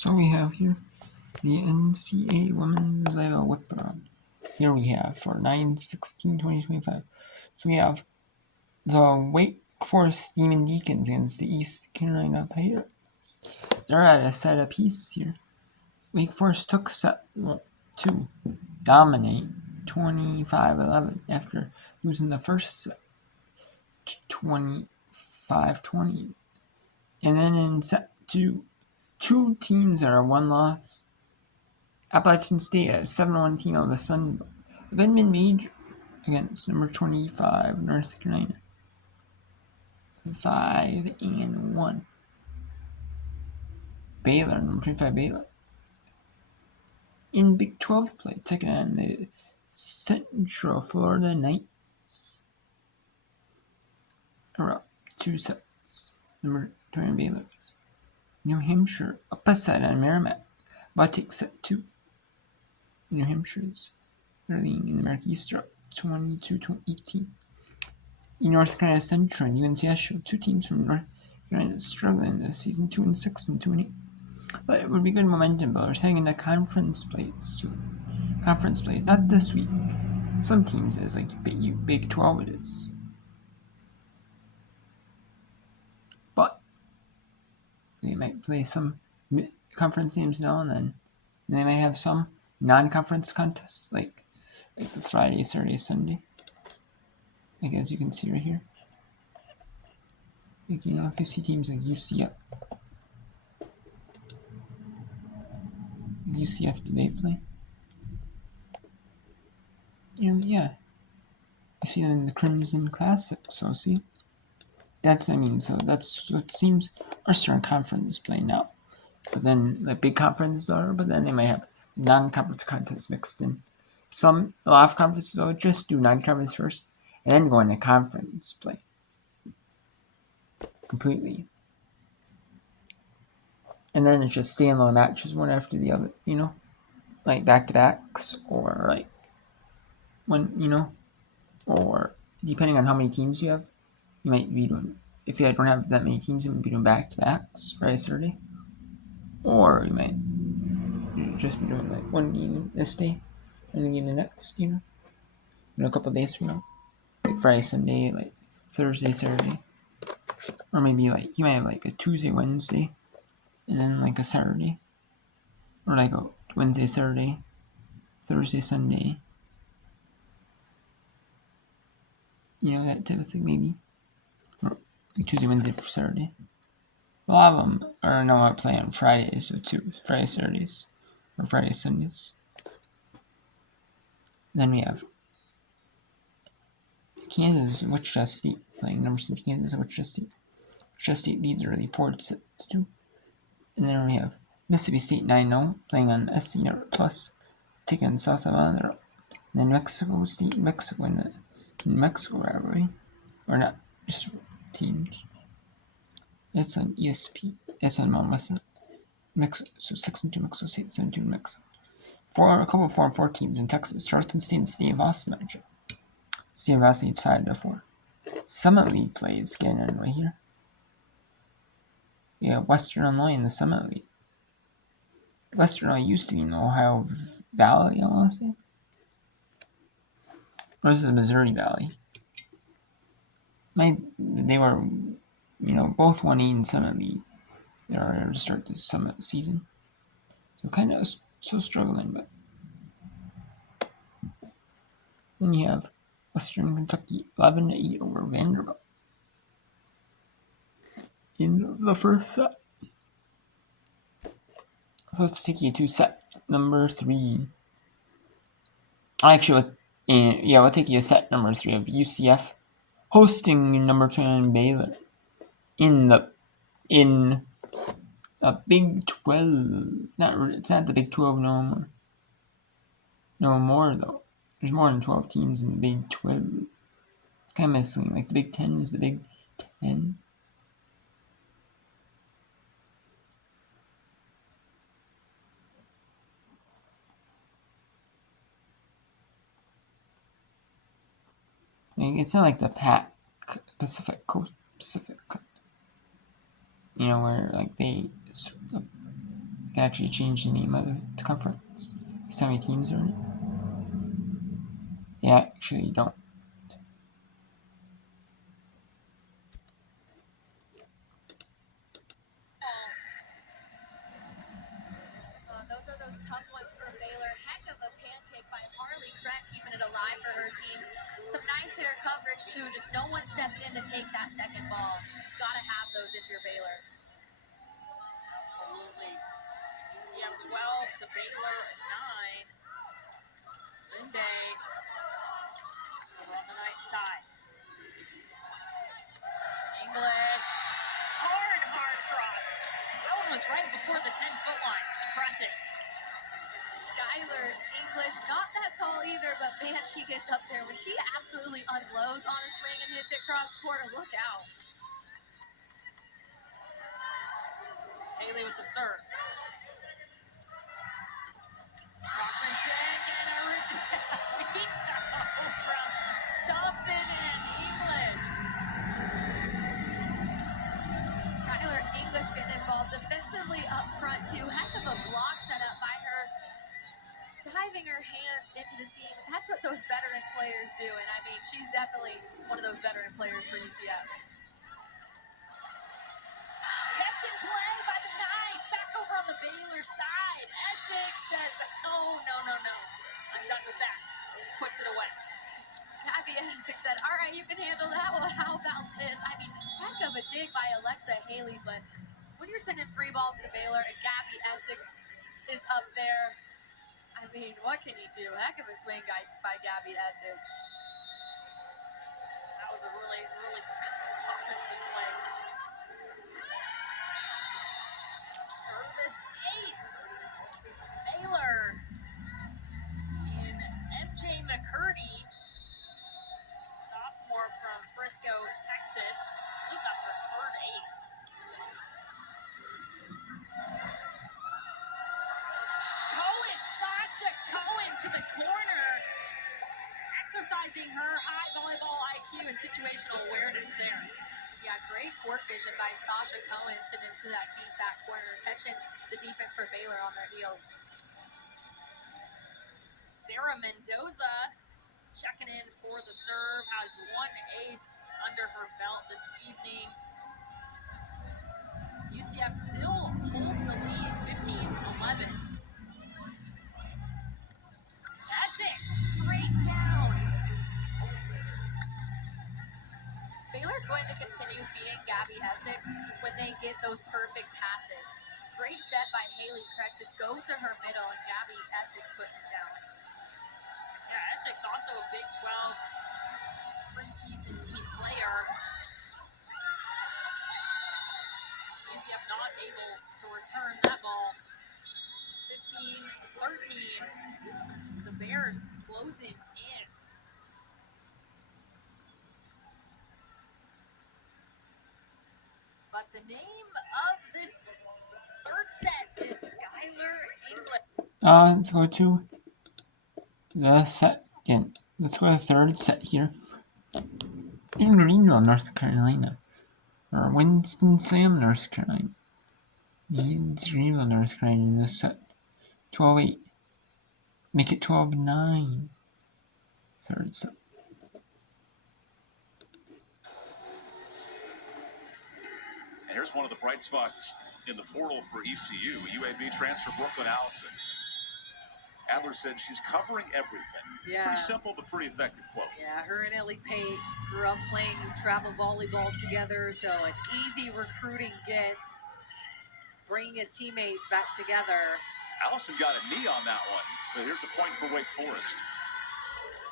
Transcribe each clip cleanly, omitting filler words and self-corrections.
So we have here the NCAA Women's Volleyball Whip Around. Here we have for 9/16/2025. So we have the Wake Forest Demon Deacons against the East Carolina Pirates. They're at a set apiece here. Wake Forest took set 2, dominate 25-11 after losing the first set 25-20. And then in set 2, two teams that are one loss. Appalachian State a 7-1 team of the Sun Belt. Goodman Major against number 25 North Carolina. 5-1. Baylor, number 25 Baylor. In Big 12 play, taking on the Central Florida Knights. Are up 2 sets. Number 20 Baylor's. New Hampshire up a set on Merrimack. But take set 2. New Hampshire's. They're leading in the American East up 22-18. In North Carolina Central and UNCS, two teams from North Carolina struggling this season, 2-6 and 2-8. But it would be good momentum builders heading into conference plays soon. Conference plays, not this week. Some teams is like Big 12 it is. But they might play some conference games now and then. And they might have some non-conference contests like the Friday, Saturday, Sunday. Like as you can see right here. Like, if you see teams like UCF. UCF, do they play? Yeah. You see them in the Crimson Classic, so see? That's what teams are starting conference play now. But then the big conferences are, but then they might have non-conference contests mixed in. A lot of conferences will just do non-conference first, and then go into conference play. Completely. And then it's just standalone matches one after the other, like back-to-backs, or like when, or depending on how many teams you have, you might be doing, if you don't have that many teams, you might be doing back-to-backs, Friday, Saturday, or you might just be doing like one game this day, and then game the next, in a couple of days from now, like Friday, Sunday, like Thursday, Saturday, or maybe like you might have like a Tuesday, Wednesday, and then like a Saturday, or like a Wednesday, Saturday, Thursday, Sunday, that type of thing maybe, or like Tuesday, Wednesday, for Saturday. A lot of them are not play on Fridays, so too, Friday, Saturdays, or Friday, Sundays. Then we have Kansas, Wichita State playing number 6 Kansas, Wichita State. Wichita State leads early 4-2. And then we have Mississippi State 9-0 playing on SC Network Plus, taking on South Alabama. And then Mexico State, Mexico in Mexico rivalry, or not just teams. That's on ESP. That's on Mount Western. Mexico, so 6-2 Mexico State, 7-2 Mexico. A couple of 4-4 teams in Texas. Charleston State and State of Austin matchup. State of Austin leads 5-4. Summit League plays getting underway here. Yeah, Western Illinois in the Summit League. Western Illinois used to be in the Ohio Valley, I want to say. Or is it the Missouri Valley? They were, both 1-8 in Summit League. They are to start this Summit season. So kind of still struggling, but then you have Western Kentucky 11-8 over Vanderbilt in the first set. So let's take you to set number 3. Actually, we'll take you to set number 3 of UCF hosting number 29 Baylor in a Big 12. It's not the Big 12 no more. No more though. There's more than 12 teams in the Big 12. It's kind of misleading. Like the Big 10 is the Big 10. Like, it's not like the Pacific Coast, where like they, like they actually changed the name of the conference. So many teams are in it. Yeah, actually, you don't. Those are those tough ones for Baylor. Heck of a pancake by Harley Craig, keeping it alive for her team. Some nice hitter coverage, too. Just no one stepped in to take that second ball. Gotta have those if you're Baylor. Absolutely. UCF 12 to Baylor 9. Linde over on the right side. English. Hard cross. That one was right before the 10-foot line. Impressive. Skylar English, not that tall either, but man, she gets up there. When she absolutely unloads on a swing and hits it cross court, look out. Haley with the serve. Rockman-Check and a veto from Thompson and English. Skylar English getting involved defensively up front, too. Heck of a block set up by her. Diving her hands into the seam. That's what those veteran players do. And, I mean, she's definitely one of those veteran players for UCF. Kept in play by the Knights. Back over on the Baylor side. Essex says, no. I'm done with that. Puts it away. Gabby Essex said, all right, you can handle that. Well, how about this? I mean, heck of a dig by Alexa Haley, but when you're sending free balls to Baylor and Gabby Essex is up there, I mean, what can you do? Heck of a swing by Gabby Essex. That was a really fast offensive play. Service ace. Baylor in MJ McCurdy, sophomore from Frisco, Texas. I believe that's her third ace. Sasha Cohen to the corner, exercising her high volleyball IQ and situational awareness there. Yeah, great court vision by Sasha Cohen sitting into that deep back corner, catching the defense for Baylor on their heels. Sarah Mendoza checking in for the serve, has one ace under her belt this evening. UCF still holds the lead, 15-11. Essex straight down. Baylor's going to continue feeding Gabby Essex when they get those perfect passes. Great set by Haley Craig to go to her middle, and Gabby Essex putting it down. Yeah, Essex also a Big 12 preseason team player. UCF not able to return that ball. 15-13. The Bears closing in. But the name of this third set is Skylar English. Let's go to the second. Let's go to the third set here. In Greenville, North Carolina. Or Winston-Salem, North Carolina. It's Greenville, North Carolina in this set. 12-8. Make it 12-9. Third set. And here's one of the bright spots in the portal for ECU. UAB transfer Brooklyn Allison. Adler said she's covering everything. Yeah. Pretty simple, but pretty effective quote. Yeah, her and Ellie Pate grew up playing travel volleyball together, so an easy recruiting get, bringing a teammate back together. Allison got a knee on that one, but here's a point for Wake Forest.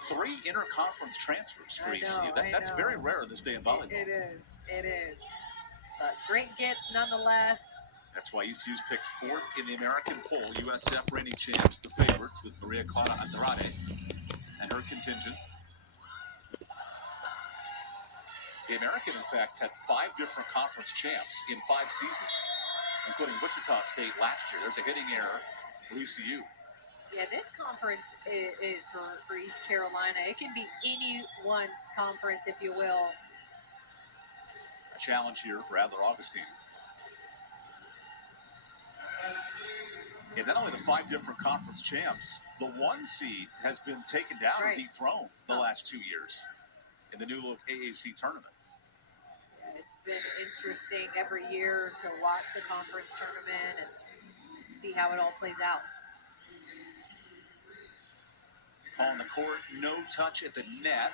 3 interconference transfers for ECU. That's very rare in this day in volleyball. It is. But great gets nonetheless. That's why ECU's picked 4th in the American poll. USF reigning champs, the favorites, with Maria Clara Andrade and her contingent. The American, in fact, had 5 different conference champs in 5 seasons, including Wichita State last year. There's a hitting error for ECU. Yeah, this conference is for East Carolina. It can be anyone's conference, if you will. A challenge here for Adler Augustine. And not only the 5 different conference champs, the 1 seed has been taken down or dethroned the last 2 years in the new look AAC tournament. It's been interesting every year to watch the conference tournament and see how it all plays out. On the court, no touch at the net.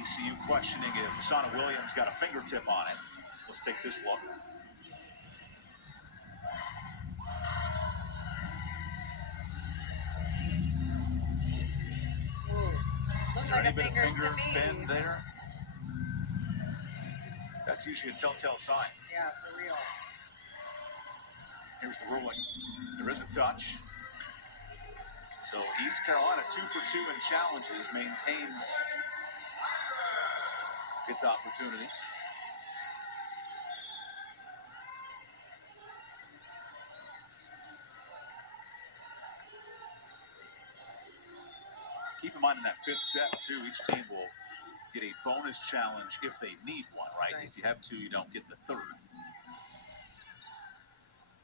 ECU questioning if Shauna Williams got a fingertip on it. Let's take this look. Looks like a finger to me. Bend there. That's usually a telltale sign. Yeah, for real. Here's the ruling. There is a touch. So East Carolina 2 for 2 in challenges, maintains its opportunity. Keep in mind in that 5th set, too, each team will get a bonus challenge if they need one, right? If you have 2, you don't get the 3rd.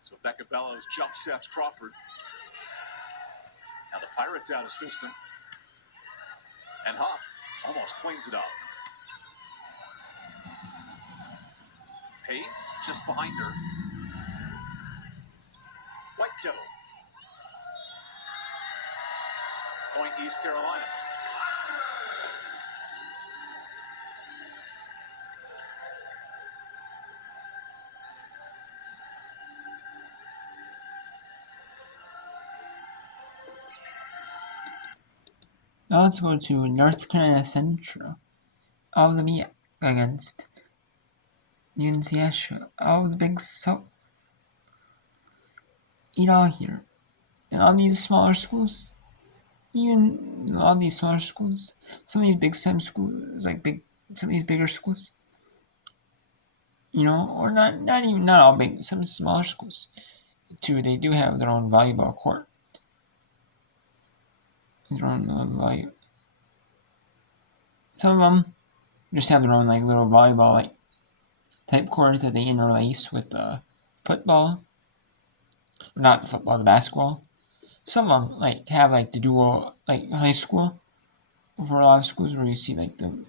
So Becca Bellows jump sets Crawford. Now the Pirates out of system. And Huff almost cleans it up. Pate just behind her. Whitekittle. Point East Carolina. Now let's go to North Carolina Central. All the meet against UNCS. All the Big South. Eat all here. And all these smaller schools, even all these smaller schools, some of these big STEM schools, some of these bigger schools, or not all big, some smaller schools too, they do have their own volleyball court. Their own volleyball. Some of them just have their own little volleyball type court that they interlace with the football. Not the football, the basketball. Some of them have the dual high school. For a lot of schools where you see the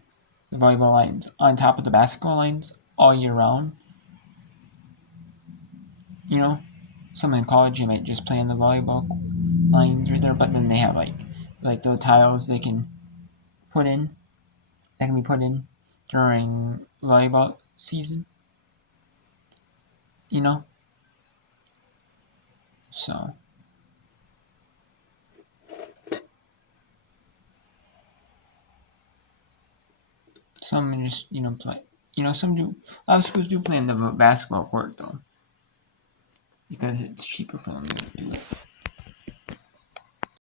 volleyball lines on top of the basketball lines all year round. Some in college you might just play on the volleyball lines right there, but then they have the tiles they can put in. That can be put in during volleyball season. So some just play. Some do. A lot of schools do play in the basketball court though, because it's cheaper for them to do it.